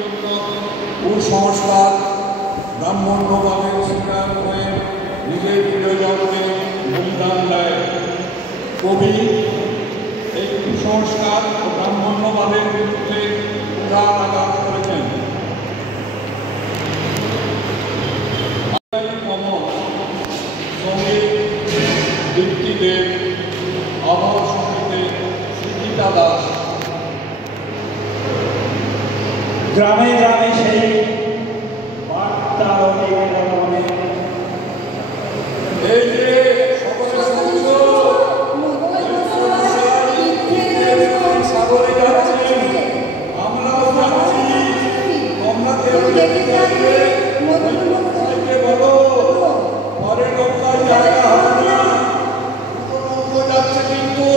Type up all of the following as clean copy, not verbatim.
জন্য কুসংস্কার ব্রাহ্মণ্যবাদের শিকার হয়ে নিজের প্রিয়জনকে বলিদান দেয়। কবি এই কুসংস্কার ও ব্রাহ্মণ্যবাদের বিরুদ্ধে উদার আঘাত করেছেন। সঙ্গীত দীপ্তিদেব, আবহ সঙ্গীতে সুচিতা দাস। গ্রামে গ্রামে সেই বার্তা নিবেদনে এই যে সকলে শুনছো, সাগরে যাচ্ছি, আমরাও যাচ্ছি, তোমরা কেউ যেতে চাইলে বলো, পরে নৌকায় জায়গা হবে না, নৌকো যাচ্ছে কিন্তু।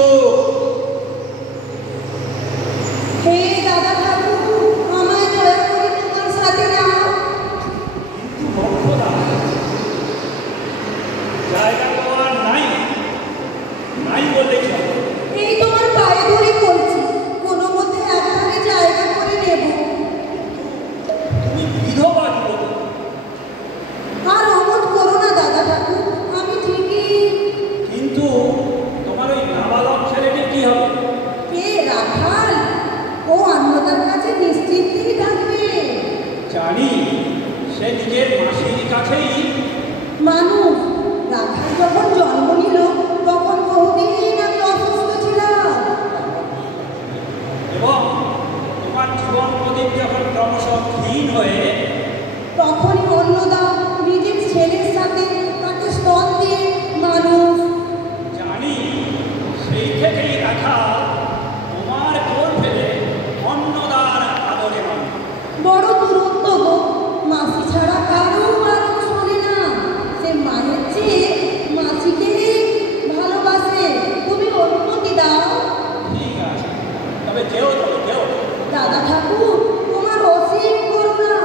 দাদা ঠাকুর, তোমার অসীম করুণা।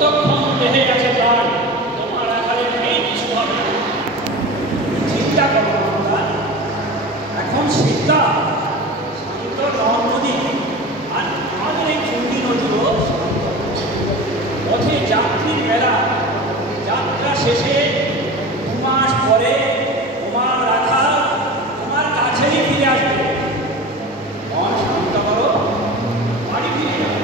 যতক্ষণ দেহে আছে প্রাণ তোমার আকারে নেই কিছু হবে না। চিন্তা করো না, এখন শীতকাল, শান্ত নদী আর আমাদের এই চুন্ডি নদীও পথে যাত্রীর বেলা, যাত্রা শেষে 2 মাস পরে তোমার রাখা তোমার কাছেই ফিরে আসবে। মন শান্ত করো, বাড়ি ফিরে যাও।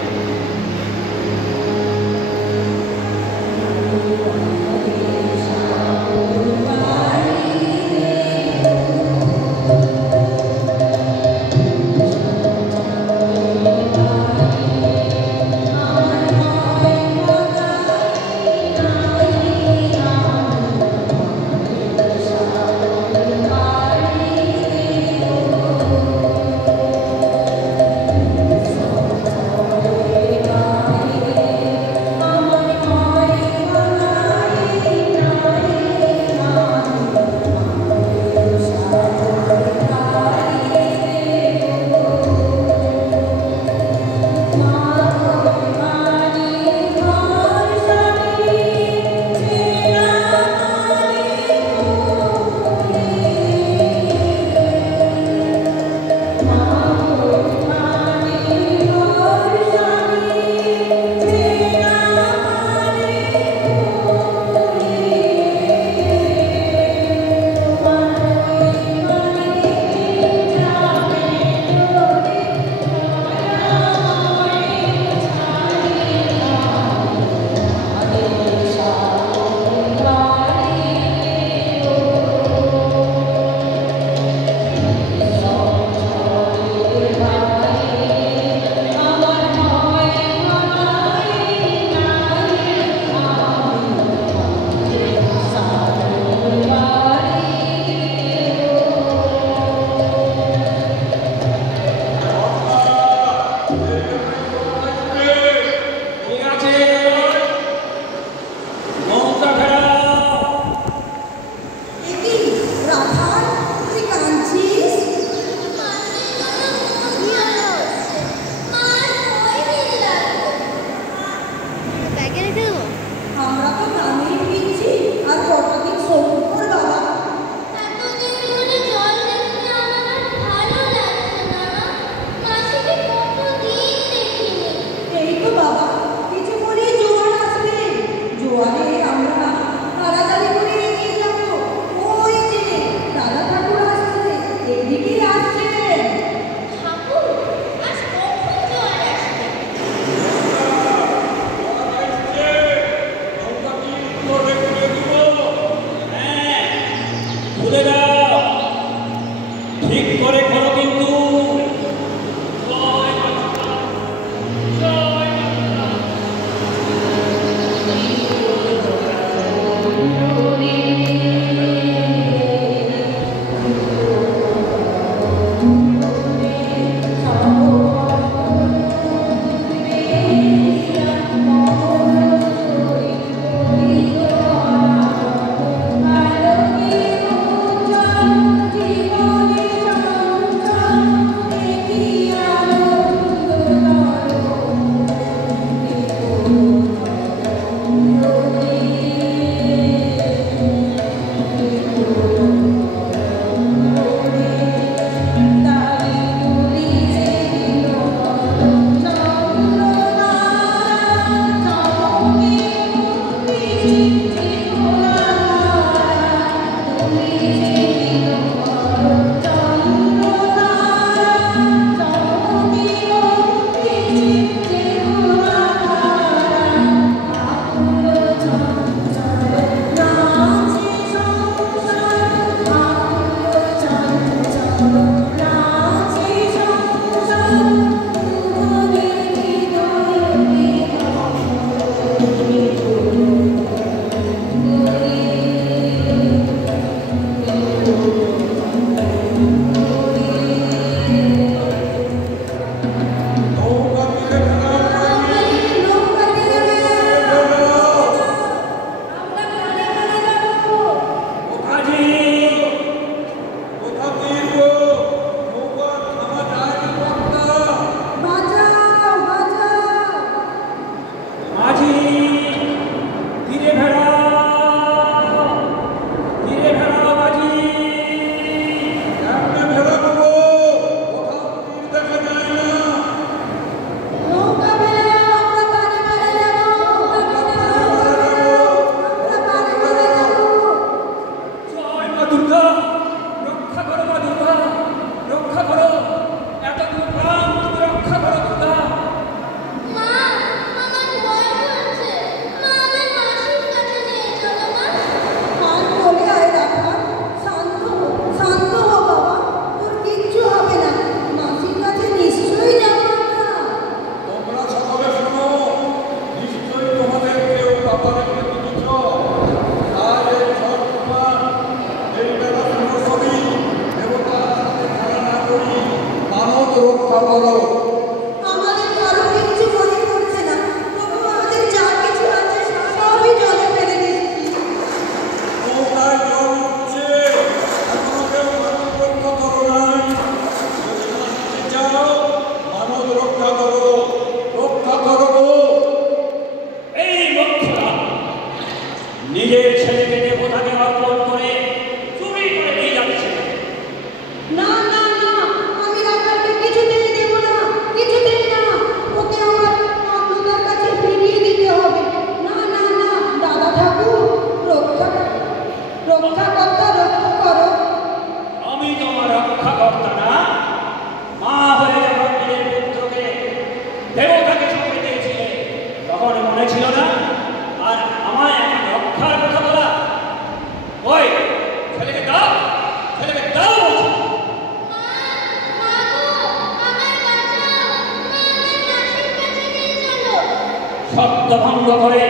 শব্দ ভঙ্গ করে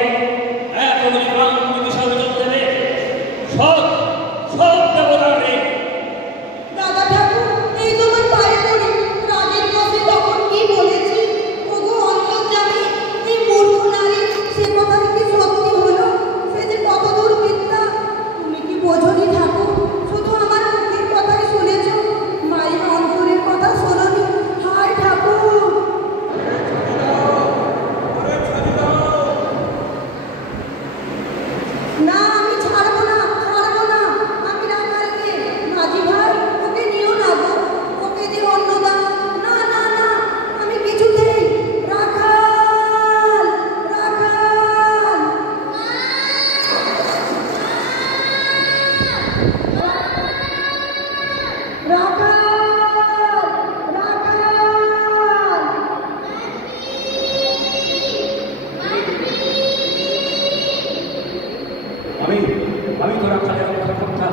এতগুলি প্রাণ তুমি বিসর্জন দেবে? সব সব দেবতার রে। দাদা ঠাকুর, এই তোমার পায়ে পড়ি, রাগের বসে তখন কি বলেছি? ওগো অন্তর্যামী, এই মূর্খ নারী, সে কথা কি সত্যি হলো? সে যে কতদূর মিথ্যা, তুমি কি বোঝনি ঠাকুর? শুধু আমার মুখের কথাই শুনেছ, মায়ের অন্তরের কথা শোনোনি। হায় ঠাকুর! না, আমি ছাড়বো না, ছাড়বো না। আমি রাখালকে, মাঝি ভাই, ওকে নিও না গো, ওকে যে অন্নদান। না না না, আমি কিছুতেই। রাখাল, রাখাল, রাখাল, রাখাল। আমি আমি তো রাখালের রক্ষাকর্তা।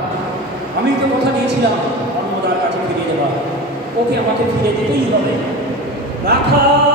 আমি তো কথা দিয়েছিলাম অন্নদার কাছে ফিরে যাওয়া। ওকে আমাকে ফিরে যেতেই হবে। রাখাল!